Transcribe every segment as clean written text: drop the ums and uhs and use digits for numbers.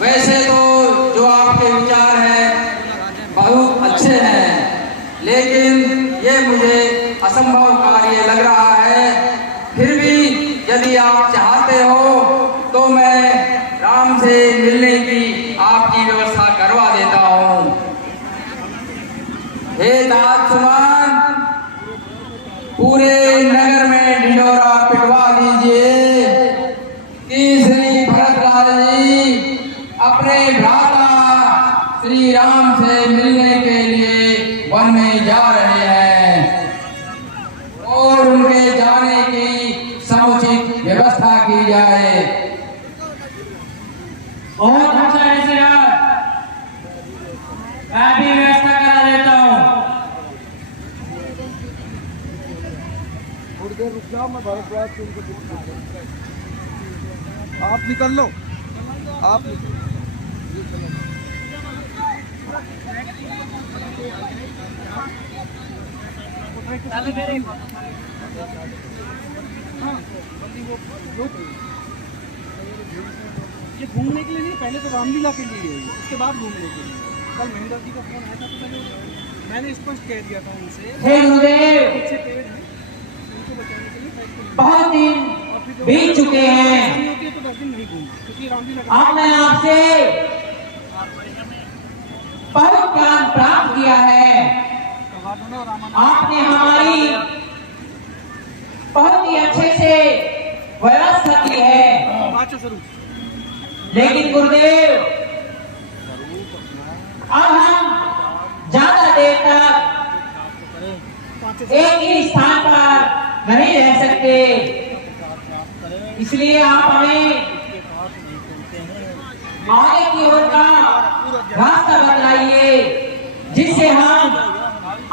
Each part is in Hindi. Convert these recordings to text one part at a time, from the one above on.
वैसे तो जो आपके विचार हैं बहुत अच्छे हैं, लेकिन ये मुझे असंभव कार्य लग रहा है। फिर भी यदि आप चाहते हो तो मैं राम से मिलने की आपकी व्यवस्था करवा देता हूँ। हे दासुमान, पूरे नगर में ढिंढोरा पिटवा दीजिए कि श्री भरतलाल जी अपने भ्राता श्री राम से मिलने के लिए वन में जा रहे हैं और उनके जाने की समुचित व्यवस्था की जाए। बहुत अच्छा है सर, मैं भी व्यवस्था करा देता हूँ। थोड़ी देर रुक जाओ, मैं भरतलाल से उनको दिखा दूं। आप निकल लो, आप ये घूमने के लिए नहीं, पहले तो रामलीला के लिए है, उसके बाद घूमने के लिए। कल महेंद्र जी का फोन आया था तो मैंने स्पष्ट कह दिया था उनसे, हे गुरुदेव, पीछे पेड़ है उनको बचाने के लिए साइड पे बहुत दिन बीत चुके हैं। होती है तो 10 दिन नहीं घूमते, क्योंकि रामलीला अब मैं आपसे बहुत ज्ञान प्राप्त किया है। करवा दो ना रामायण। आपने हमारी बहुत ही अच्छे से व्यवस्था की है, बात शुरू। लेकिन गुरुदेव अब हम ज्यादा देर तक एक ही स्थान पर नहीं रह सकते, इसलिए आप हमें आगे की ओर का रास्ता बतलाइए जिससे हम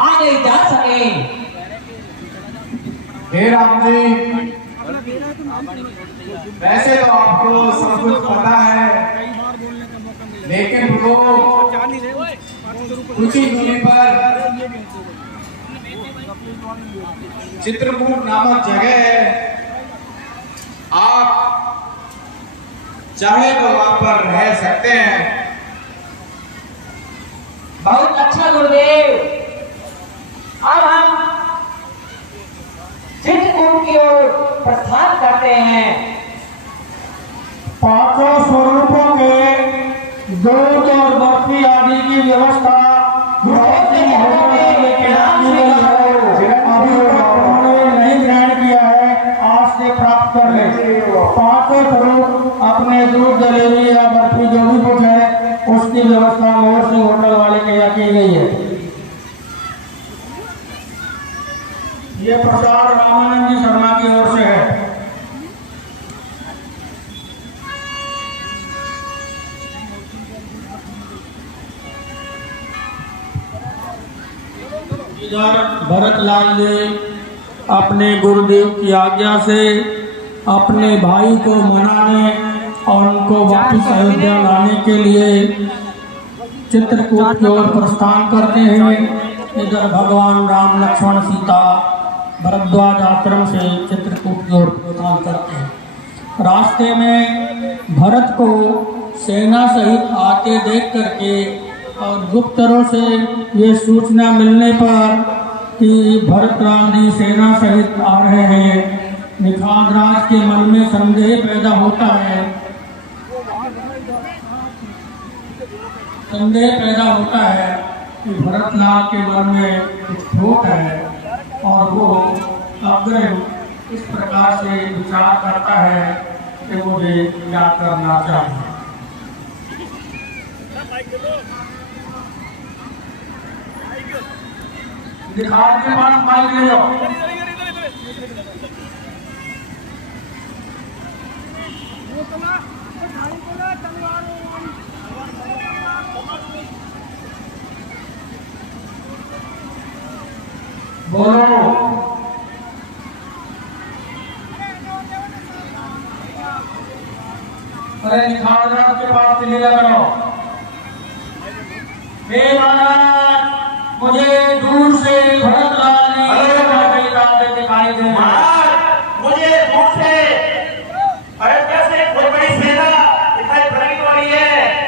आगे जा सके। हे राम जी, वैसे तो आपको सब कुछ पता है, लेकिन वो कुछ ही दूरी पर चित्रकूट नामक जगह है। आप चाहे तो वहां पर रह सकते हैं। बहुत अच्छा गुरुदेव, अब हम चित्रकूट की ओर प्रस्थान करते हैं। पांचों स्वरूपों के दूध और बर्फी आदि की व्यवस्था अभी उन्होंने नहीं ग्रहण किया है, आज से प्राप्त कर ले। पांचों स्वरूप अपने दूध जलेबी या बर्फी जो भी कुछ है उसकी व्यवस्था मोर सिंह होटल वाले के यहाँ की गई है। ये प्रसाद रामानंद जी शर्मा की ओर से है। इधर भरतलाल ने अपने गुरुदेव की आज्ञा से अपने भाई को मनाने और उनको वापस अयोध्या लाने के लिए चित्रकूट की ओर प्रस्थान करते हैं। इधर भगवान राम लक्ष्मण सीता भरद्वाज आश्रम से चित्रकूट की ओर प्रस्थान करते हैं। रास्ते में भरत को सेना सहित आते देख करके और गुप्तरों से ये सूचना मिलने पर कि भरत राम जी सेना सहित आ रहे हैं, निखादराज के मन में संदेह पैदा होता है। कि भरतलाल के मन में कुछ खोट है और वो अग्रह इस प्रकार से विचार करता है कि मुझे क्या करना चाहिए। निखाद के पास माइक ले जाओ। बोलो। अरे निखाद के पास ले जाओ। महाराज, मुझे दूर से भरतलाल दिखाई दे। मुझे दूर से अयोध्या से बहुत बड़ी सेना दिखाई पड़ रही है।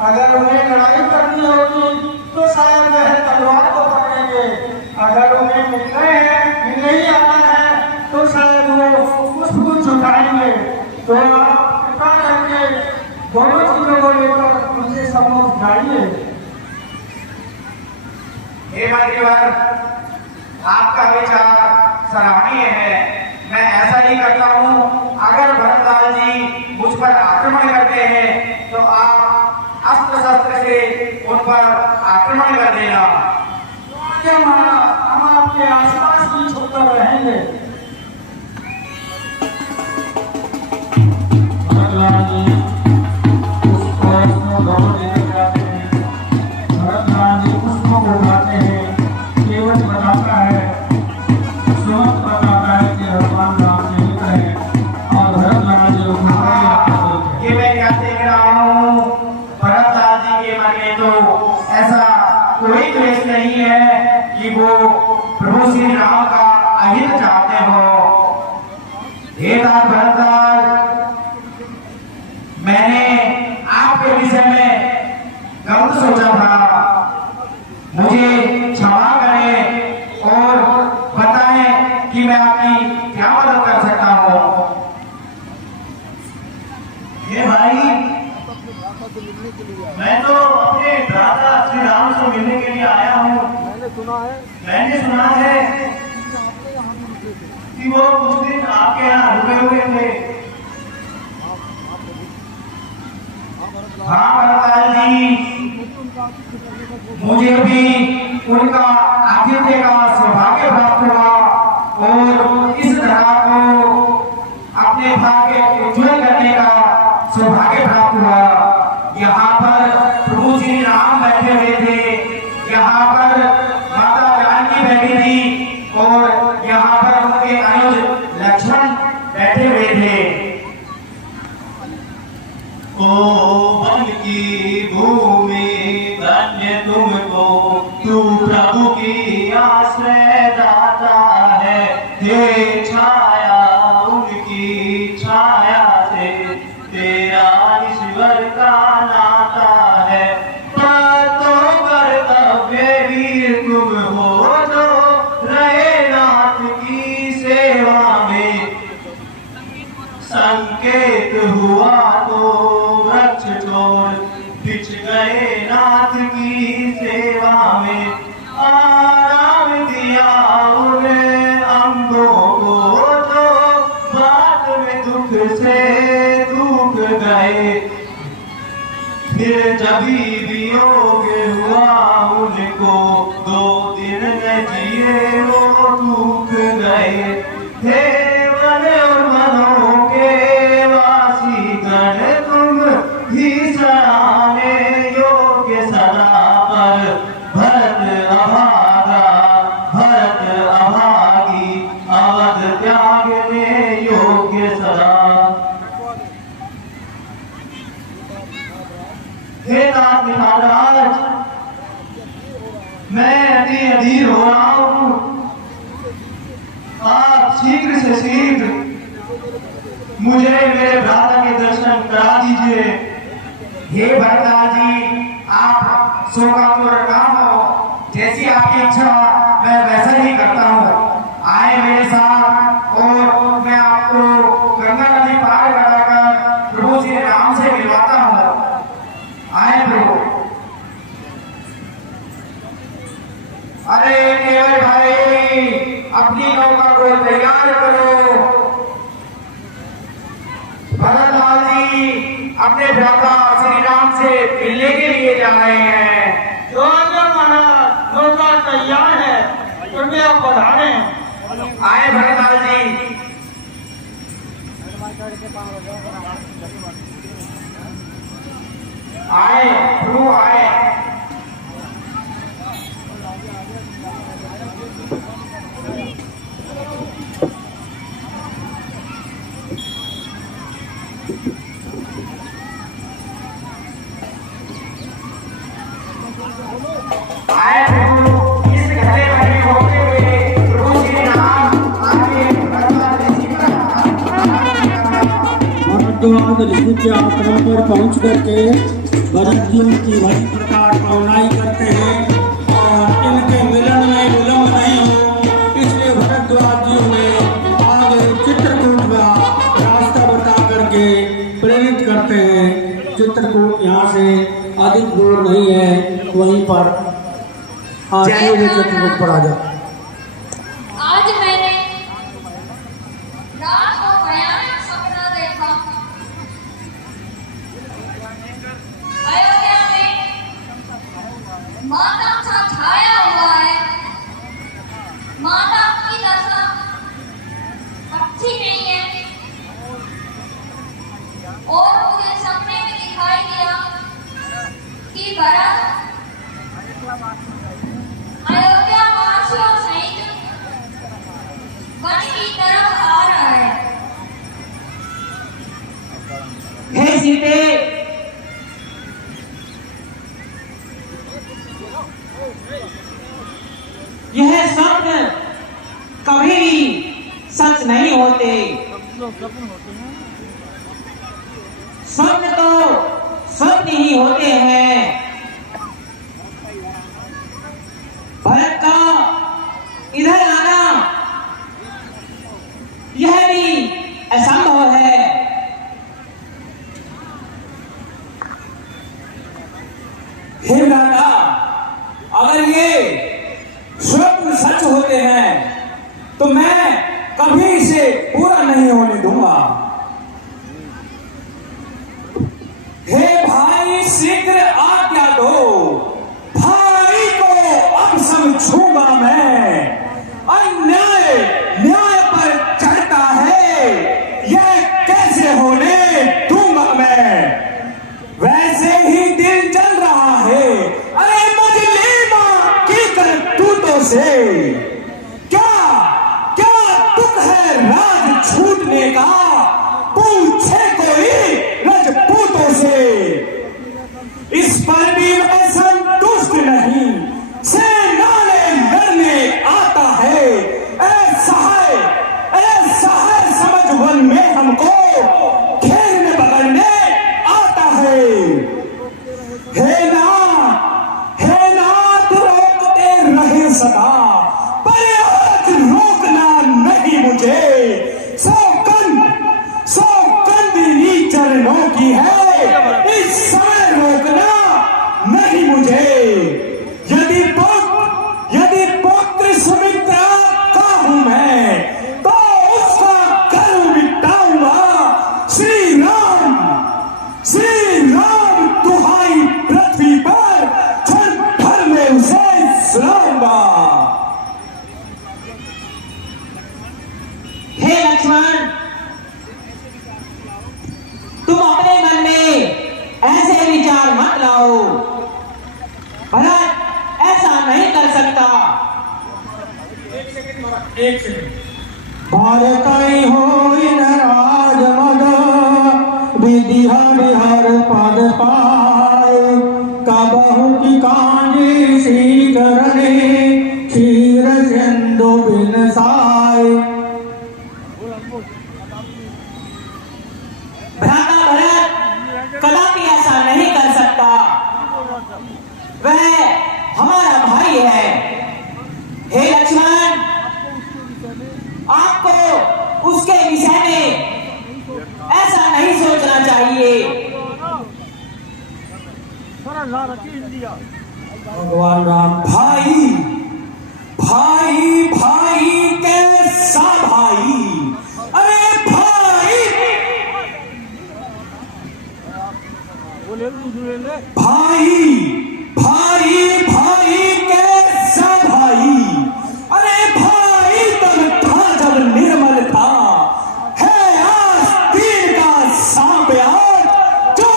अगर उन्हें लड़ाई करनी होगी तो शायद वह तलवार को पकड़ेंगे, अगर उन्हें मिलने ही आना है तो शायद वो पुष्प को झुकाएंगे। तो आप कृपा करके दोनों चीजों को लेकर मुझे समझाइए। हे मंत्रीवर, आपका विचार सराहनीय है, मैं ऐसा ही करता हूँ। अगर भरतलाल जी मुझ पर आक्रमण करते हैं तो आप अस्त्र शस्त्र से उन पर आक्रमण कर देना। हम आपके आसपास ही छुपकर रहेंगे। भरतलाल जी पुष्पों को लेकर जाते हैं। भरतलाल जी पुष्पों को उठाते हैं। केवल बताता है, सुमत बताता है कि भगवान राम जी मित्र हैं और भरतलाल जी ये मैं क्या देख रहा हूँ, भरतलाल जी के मन में तो ऐसा कोई द्वेष नहीं है कि वो प्रभु श्री राम का अहित चाहते हो। हे भरतलाल, मैंने आपके विषय में गलत सोचा था, मुझे क्षमा करें और बताएं कि मैं आपकी क्या मदद कर सकता हूँ। ये भाई, मैं तो अपने भ्राता श्री राम से मिलने के लिए आया हूँ। मैंने सुना है कि वो कुछ दिन आपके यहाँ रुके हुए थे। हाँ भरतलाल जी, मुझे भी उनका आतिथ्य का सौभाग्य प्राप्त हुआ और इस तरह को अपने भाग्य उज्जवल करने का सौभाग्य प्राप्त हुआ। यहाँ पर प्रभु श्री राम बैठे हुए थे, यहाँ पर माता जानकी बैठी थी और यहाँ पर उनके अनुज लक्ष्मण बैठे हुए थे। ओ वन की भूमि धन्य तुमको, तू प्रभु की आश्रय दाता है। हे छाया उनकी छाया से तेरा ईश्वर का नाता है। तो कर्तव्य वीर तुम हो जो रहे नाथ की सेवा में। संकेत हुआ तो वृक्ष छोड़ बिछ गए नाथ की सेवा में। आराम दिया उन्हें अंगों को जो बात में दुख से टूट गए। फिर जभी वियोग हुआ उनको, 2 दिन न जिए वो टूट गए। हे वन और वनों के वासी गण, तुम ही सराहने योग्य सदा पर। भरत अभागा भरत अभागी, अवध त्यागने योग्य सदा। हे नाथ महाराज, मैं अति अधीर हो रहा हूँ। आप शीघ्र से शीघ्र मुझे मेरे भ्राता के दर्शन करा दीजिए। हे भरतलाल जी, आप शोकातुर ना हो, जैसी आपकी इच्छा मैं वैसा ही करता हूँ। आए मेरे साथ और मैं आपको गंगा नदी पार कराकर प्रभु श्री राम से मिलवाता हूँ। आए प्रभु। अरे केवल भाई, अपनी नौका को तैयार करो। भरतलाल जी अपने भ्राता श्री राम से मिलने के लिए जा रहे हैं। जो महाराज, नौका तैयार है, कृपया पधारें। आए भरतलाल जी। आए प्रभु आए। आए प्रभु, इस घरे में होते हुए प्रभु श्री राम आगे भरतलाल जी का भरद्वाज बाद ऋषि आश्रम पर पहुँच करके भरत जी की भली प्रकार कामनाएं करते हैं और इनके मिलन में विलम्ब नहीं हो, इसलिए भरद्वाज जी ने आगे चित्रकूट का रास्ता बता करके प्रेरित करते हैं। चित्रकूट यहाँ से अधिक दूर नहीं है, वहीं पर आगे चित्रकूट पर आ जाओ। आज मैंने रात को भयानक सपना देखा। अयोध्या में माता सा छाया हुआ है। माता की दशा अच्छी नहीं है और मुझे सपने में दिखाई दिया कि भरत अयोध्या वासियों सहित वन की तरफ आ रहा है। हे सीते, यह स्वप्न कभी भी सच नहीं होते। स्वप्न तो स्वप्न ही होते हैं। भरत का इधर आना यह भी असंभव है। हे राजा, अगर ये स्वप्न सच होते हैं तो मैं कभी इसे पूरा नहीं होने दूंगा। हे भाई, शीघ्र आज्ञा दो, भाई को अब समझूंगा मैं। अन्याय न्याय पर चढ़ता है, यह कैसे होने दूंगा मैं। वैसे ही दिल जल रहा है, अरे मजलीमा की करतूतों से। क्या क्या दुख है राज छूटने का, पूछे कोई रजपूतों से। इस पर भी मैं संतुष्ट नहीं, सेना लड़ने आता है। ऐसा है समझ वन में हमको घेरने पकड़ने आता है। हे नाथ रोकते रहे सदा, पर आज रोकना नहीं मुझे। सौगंध चरणों की है, इस समय रोकना नहीं मुझे। यदि पौत्र सुमित्रा का हूं मैं, तो उसका गर्व मिटाऊंगा। श्री राम दुहाई पृथ्वी पर क्षण भर में उसे सुनाऊंगा। हे लक्ष्मण, तुम अपने मन में ऐसे विचार मत लाओ। भरत ऐसा नहीं कर सकता। एक सेकंड। भारत हो राज मद विधिहा विहार पद पाए, कबहु की कांजी शीघ्रने क्षीर सिंधु बिन साय। भ्राता भरत कदापि ऐसा नहीं कर सकता। वह हमारा भाई है। हे लक्ष्मण, आपको उसके विषय में ऐसा नहीं सोचना चाहिए। भगवान राम, भाई कैसा भाई। अरे भाई कैसा भाई। अरे भाई तब था जब निर्मल था, है आस्तीन का सांप आज, जो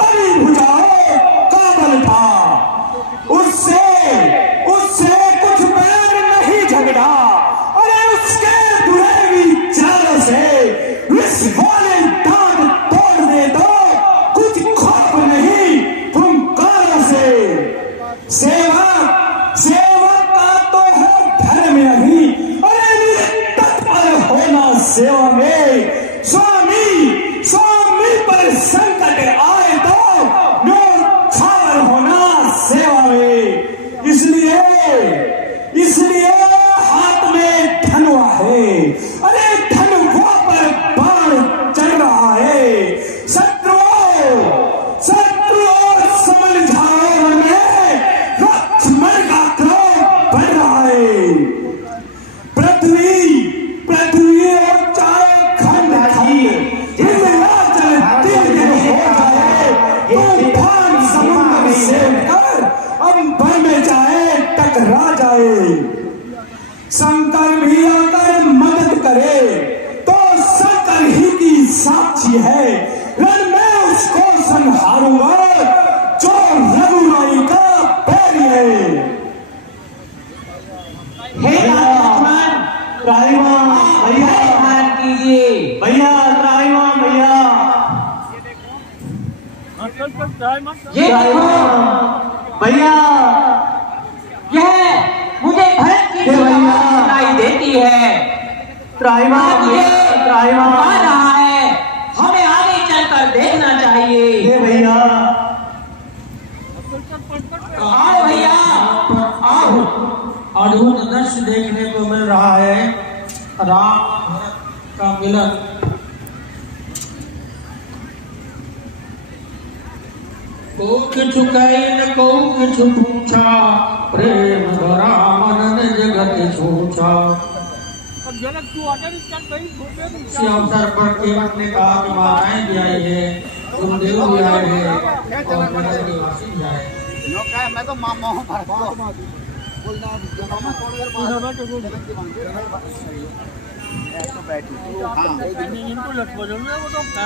कभी भुजाओ काबल था। उससे कुछ बैर नहीं झगड़ा, अरे उसके दुरेवी चारों से विष वाले दांत तोड़ दे दो, कुछ खौफ नहीं तुम कारों से। सेवक का तो है धर्म नहीं, अरे तत्पर होना सेवा में। स्वामी पर ये देखो भैया यह मुझे भरत की आवाज सुनाई देती है। त्राहिमाम मुझे त्राहिमाम आ रहा है, हमें आगे चलकर देखना चाहिए। भैया आओ भैया आओ। अद्भुत दृश्य देखने को मिल रहा है। राम भरत का मिलन। को किछु कही न को किछु पूछा, प्रेम भरा मनन जगत सोचा। इसी अवसर पर केवट ने कहा कि माताएं भी आई है, गुरुदेव भी आए हैं और नगर निवासी भी आए हैं। मैं तो मामा हूँ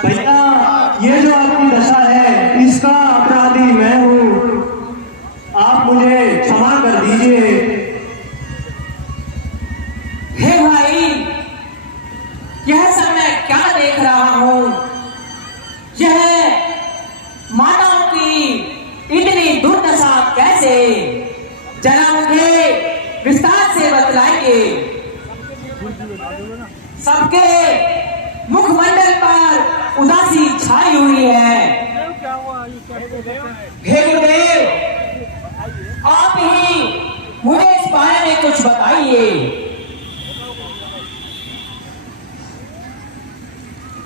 भैया ये जो आपकी दशा है इसका अपराधी मैं हूँ, आप मुझे क्षमा कर दीजिए। हे भाई, यह सब मैं क्या देख रहा हूँ? यह मानव की इतनी दुर्दशा कैसे? जरा मुझे विस्तार से बतलाइए। सबके मुखमंडल पर उदासी छाई हुई है। हे गुरुदेव, आप ही मुझे इस बारे में कुछ बताइए।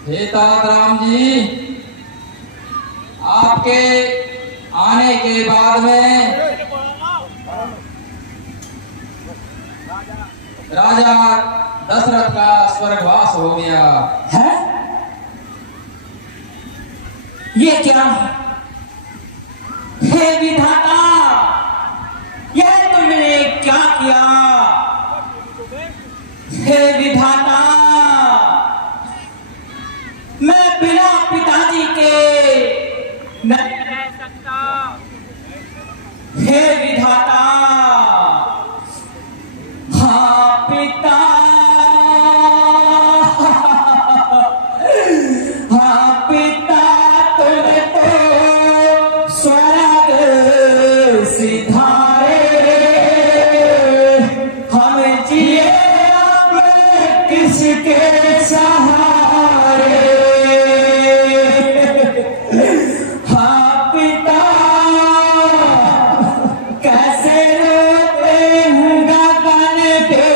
हे तात राम जी, आपके आने के बाद में राजा दशरथ का स्वर्गवास हो गया है? ये क्या है? हे विधाता, यह तुमने क्या किया? हे विधाता, मैं बिना पिताजी के नहीं रह सकता। हे विधाता, हाँ पिता, हाँ पिता, तुम तो स्वर्ग सिधारे, हम जिए अब किसके सहारे। हाँ पिता, कैसे रोते हैं गगन के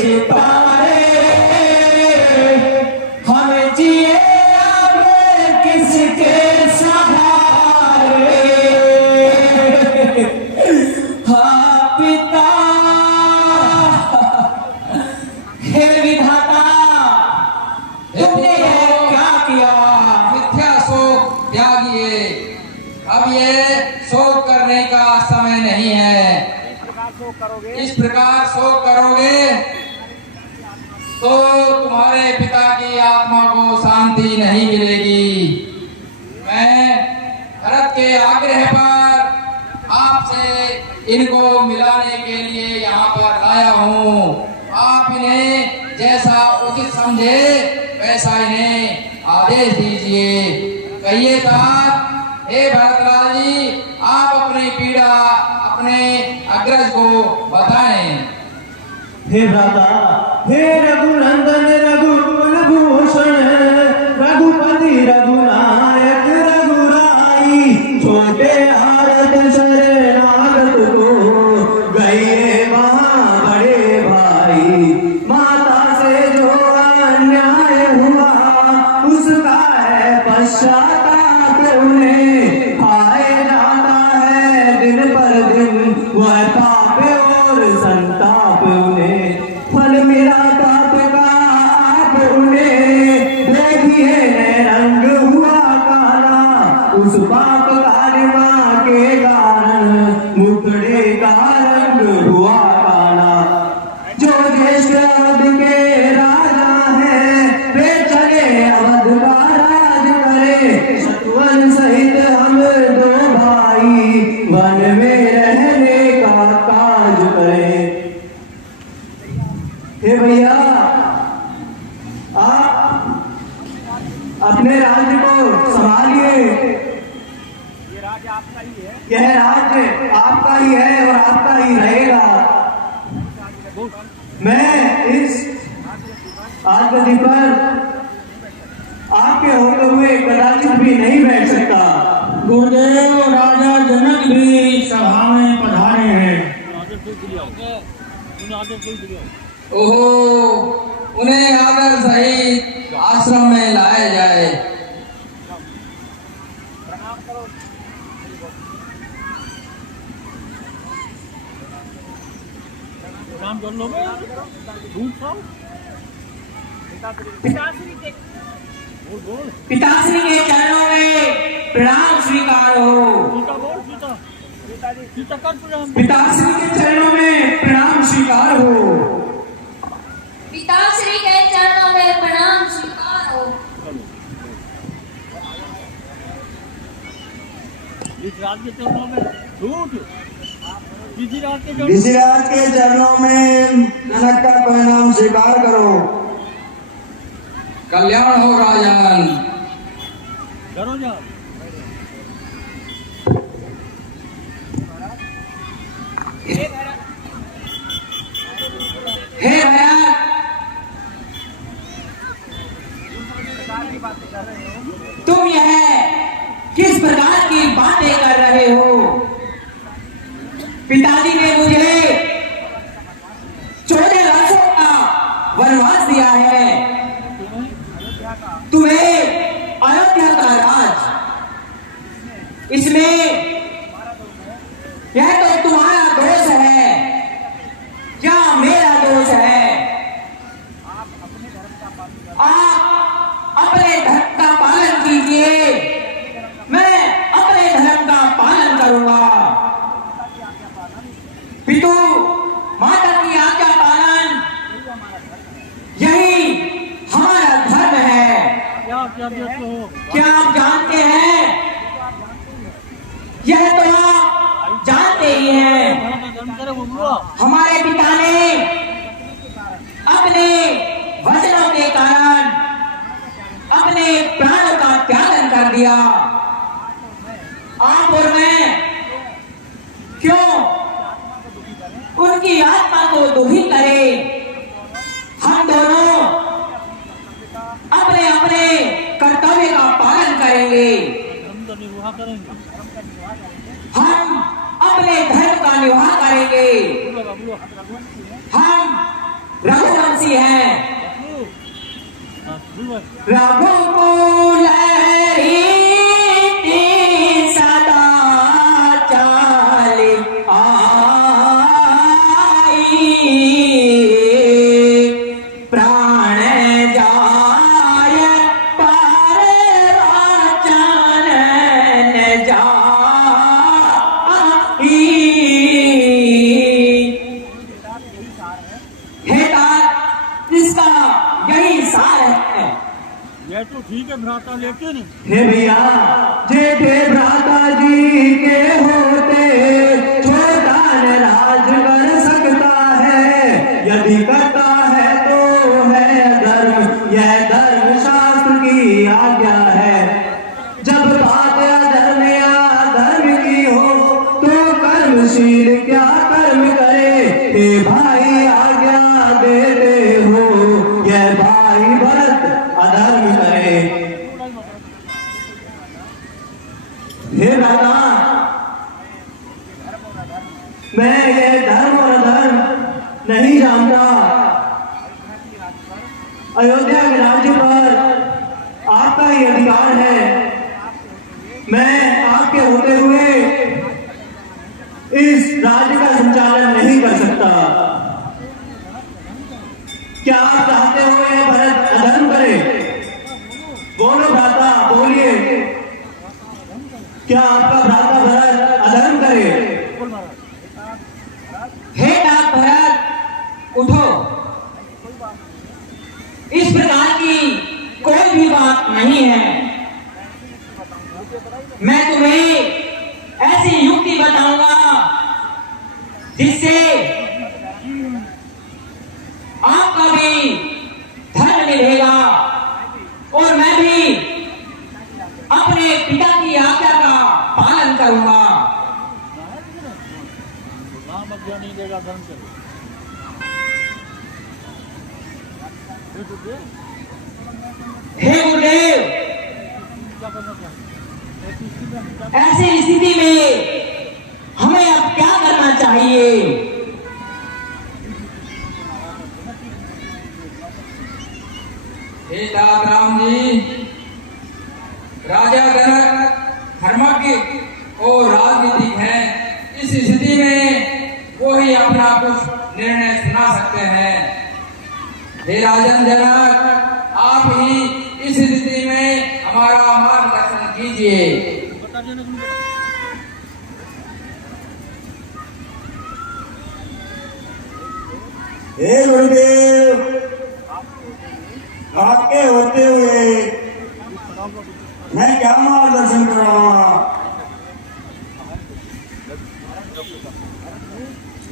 सितारे, हम जिए अब किसके सहारे। हाँ पिता, हे विधाता, तुमने यह क्या किया? मिथ्या शोक त्यागिए, अब ये शोक करने का समय नहीं है। इस प्रकार शोक करोगे तो तुम्हारे पिता की आत्मा को शांति नहीं मिलेगी। मैं भरत के आग्रह पर आपसे इनको मिलाने के लिए यहाँ पर लाया हूँ। आप इन्हें जैसा उचित समझे वैसा इन्हें आदेश दीजिए। कहिए तात, हे भरतलाल जी, आप अपनी पीड़ा अपने अग्रज को बताएं। हे भ्राता, हे रघुनंदन रघुकुल भूषण, रघुपति रघुनायक रघुराई, छोटे आरत शरणागत को गए वहाँ बड़े भाई। माता से जो अन्याय हुआ उसका है पश्चाताप उन्हें, आए जाता है दिन पर दिन वह पाप और संताप उन्हें। फल मिला पाप का आप उन्हें, देखिए नए रंग हुआ काला, उस पाप कालिमा के कारण मुखड़े का रंग हुआ काला। जो ज्येष्ठ अवध के राजा हैं वे चले अवध का राज करे, शत्रुघ्न सहित हम दो भाई वन में रहने का काज करें। हे भैया, आप अपने राज्य को संभालिए ही है और आपका ही रहेगा। मैं इस आदि पर आपके होते हुए कदाचित भी नहीं बैठ सकता। गुरुदेव राजा जनक भी सभा में पधारे हैं। ओहो, उन्हें आदर सहित आश्रम में लाया जाए। पिताश्री के चरणों में प्रणाम स्वीकार हो। पिताश्री के चरणों में प्रणाम स्वीकार हो। पिताश्री के चरणों में प्रणाम स्वीकार हो। ऋषिराज के चरणों में जनक का परिणाम स्वीकार करो। कल्याण हो राजन। हे भरत, तुम यह किस प्रकार की बातें कर रहे हो? पिताजी ने मुझे 14 वर्षों का वनवास दिया है। तुम्हें अयोध्या का राज, इसमें यह तो तुम्हारा दोष है या मेरा दोष है? आप अपने धर्म का पालन कीजिए, मैं अपने धर्म का पालन करूंगा। पितु माता की आज्ञा पालन यही हमारा धर्म है। क्या आप जानते हैं? यह तो आप जानते ही हैं। हमारे पिता ने अपने वचनों के कारण अपने प्राणों का त्याग कर दिया। आप और मैं क्यों उनकी आत्मा को दुखी करें? हम दोनों अपने अपने कर्तव्य का पालन करेंगे। हम अपने धर्म का निर्वाह करेंगे। हम रघुवंशी हैं। रघुकुल रीति सदा चाले आई, प्राण जाय पर वचन न जाई। हे तात, इसका यही सार है। ये तो ठीक है भ्राता, लेकिन हे भैया, जेठे भ्राता जी के होते छोटा न राज कर सकता है। यदि करता है तो है धर्म, यह धर्म शास्त्र की आज्ञा है। जब बात अधर्म या धर्म की हो तो कर्मशील क्या कर्म करे। हे भाई आज्ञा देते हो, यह भाई भरत अधर्म करे। हे राजा, मैं ये धर्म और अधर्म नहीं जानता। अयोध्या के राज्य पर आपका ही अधिकार है। मैं आपके होते हुए इस राज्य का संचालन नहीं कर सकता। क्या आप चाहते हो ये भरत अधर्म करे? बोलो भ्राता, बोलिए, क्या आपका भ्राता भरत अधर्म करे? हे तात भरत, उठो। इस प्रकार की कोई भी बात नहीं है। मैं तुम्हें ऐसी युक्ति बताऊंगा जिससे आपका भी धर्म मिलेगा और मैं भी अपने पिता की आज्ञा का पालन करूंगा। राम अज्ञा नहीं देगा धर्म चले। हे गुरुदेव, ऐसी स्थिति में हमें अब क्या करना चाहिए? हे तात राम जी, राजा जनक धर्मज्ञ और राजनीतिक हैं। इस स्थिति में वो ही अपना कुछ निर्णय सुना सकते हैं। हे राजन जनक, आप ही इस स्थिति में हमारा मार्गदर्शन कीजिए। हे गुरुदेव, आपके होते हुए मैं क्या मार्गदर्शन करूँगा?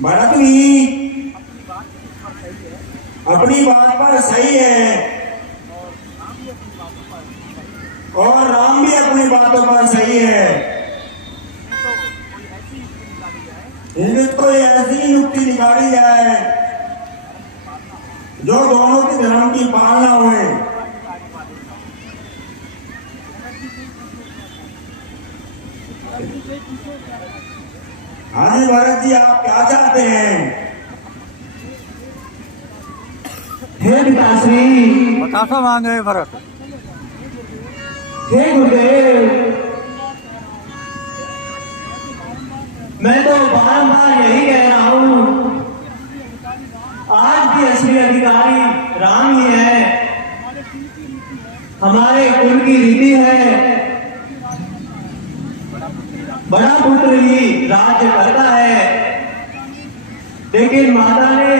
भरत भी अपनी बात पर सही है और राम भी अपनी बातों पर सही है। इनमें कोई ऐसी युक्ति निकाली जाए जो दोनों के धर्म की पालना हुए। हाँ जी भरत जी, आप क्या चाहते हैं? हे पिताश्री, बतासा मांगे भरत। हे गुरुदेव, मैं तो बारंबार यही कह रहा हूँ, आज भी असली अधिकारी राम ही है। हमारे कुल की रीति है, बड़ा पुत्र ही राज्य करता है। लेकिन माता ने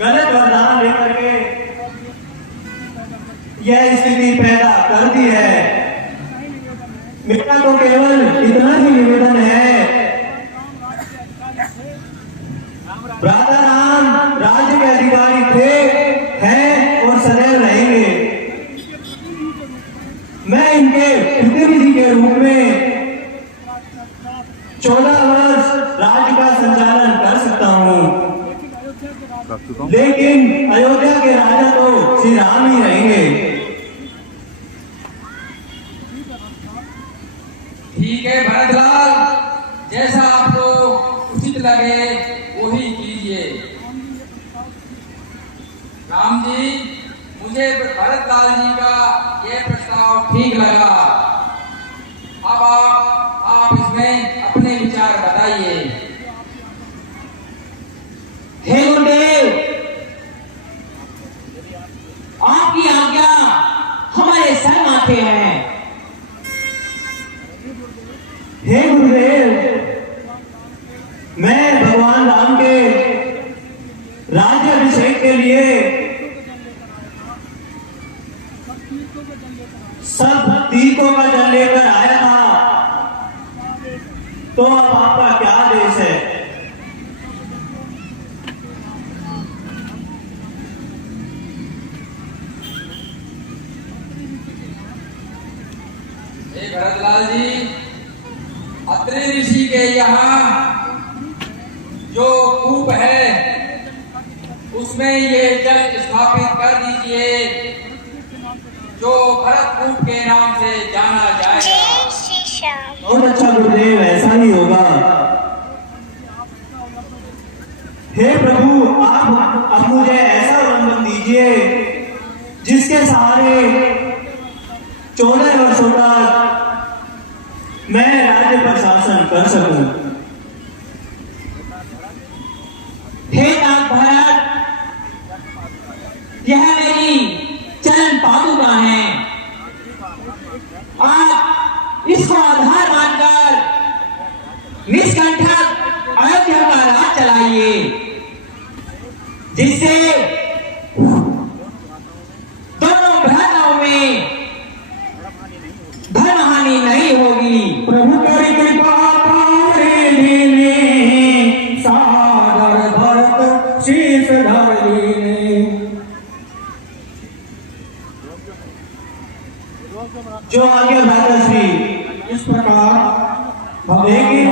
गलत वरदान लेकर के यह स्थिति पैदा कर दी है। मेरा तो केवल इतना ही निवेदन है, राजा राम राज्य के अधिकारी थे, हैं और सदैव रहेंगे। मैं इनके प्रतिनिधि के रूप में 14 वर्ष राज्य का संचालन कर सकता हूँ, लेकिन अयोध्या के राजा तो श्री राम ही रहेंगे। ठीक है भरतलाल, जैसा आपको उचित लगे वही कीजिए। राम जी, मुझे भरतलाल जी का यह प्रस्ताव ठीक लगा। अब आप इसमें अपने विचार बताइए। हे गुरुदेव, आपकी आज्ञा हमारे सर माथे है। हे गुरुदेव, मैं भगवान राम के राज्य अभिषेक के लिए सब तीर्थों का जल लेकर आया था, तो अब आपका क्या आदेश है? भरतलाल जी, अत्रि ऋषि के यहाँ जो कूप है उसमें ये जल स्थापित कर दीजिए, जो भरत कूप के नाम से जाना जाएगा। बहुत अच्छा गुरुदेव, ऐसा ही होगा। हे प्रभु, आप अब मुझे ऐसा उल्लंघन दीजिए जिसके सहारे 14 वर्षों तक मैं राज्य पर शासन कर सकूं। हे नाथ भरत, यह मेरी चरण पादुका है। आप इसको आधार मानकर निष्कंटक अयोध्या का राज चलाइए, जिससे दोनों भ्राताओं में धर्म हानि नहीं होगी। प्रभु तेरी कृपा सादर भरत शीश जो आगे भ्राता श्री इस प्रकार, लेकिन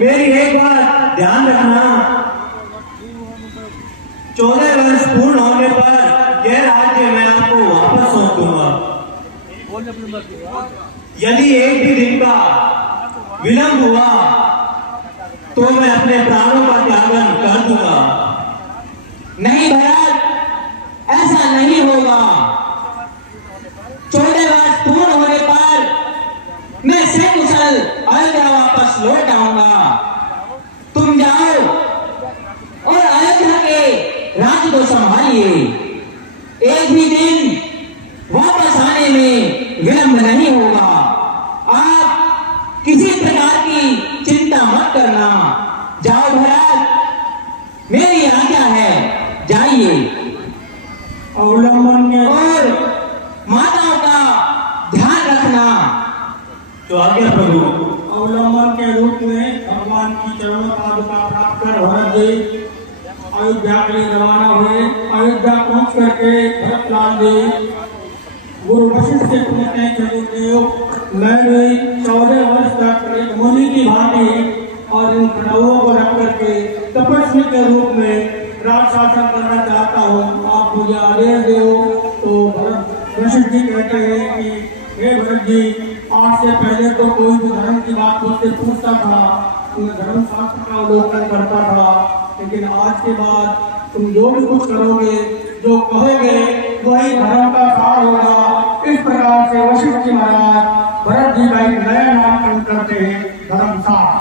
मेरी एक बार ध्यान रखना 14 वर्ष पूर्ण होने पर यह राज्य मैं आपको वापस सौंप दूंगा। यदि एक भी दिन का विलंब हुआ तो मैं अपने प्राणों का त्यागन कर दूंगा। नहीं भरत, ऐसा नहीं होगा। 14 वर्ष पूर्ण होने पर मैं सकुशल अयोध्या वापस लौट आऊंगा। तुम जाओ और अयोध्या के राज्य को संभालिए। एक भी दिन वापस आने में विलंब नहीं होगा। आप किसी प्रकार की चिंता मत करना। जाओ भरत, मेरी आज्ञा है, जाइए। अवलंबन के और माताओं का ध्यान रखना। तो आज्ञा प्रभु। अवलंबन के रूप में भगवान की चरणों पादुका प्राप्त कर भरत जी अयोध्या के लिए रवाना हुए। अयोध्या पहुंच करके भरतलाल जी गुरु वशिष्ठ से पूछते हैं, गुरुदेव मैं भी 14 वर्ष तक एक मुनि की भांति और इन प्रणवों को रख करके तपस्वी के रूप में राज शासन करना चाहता हूँ, आप मुझे आदेश दो। तो भरत वशिष्ठ जी कहते हैं कि हे भरत जी, आज से पहले तो कोई भी धर्म की बात मुझसे पूछता था, तुम धर्म शास्त्र का अवलोकन करता था, लेकिन आज के बाद तुम जो भी कुछ करोगे, जो कहोगे, वही धर्म का सार होगा। इस प्रकार से वशिष्ठ जी महाराज भरत जी का एक नया नामकरण करते हैं, धर्मसार।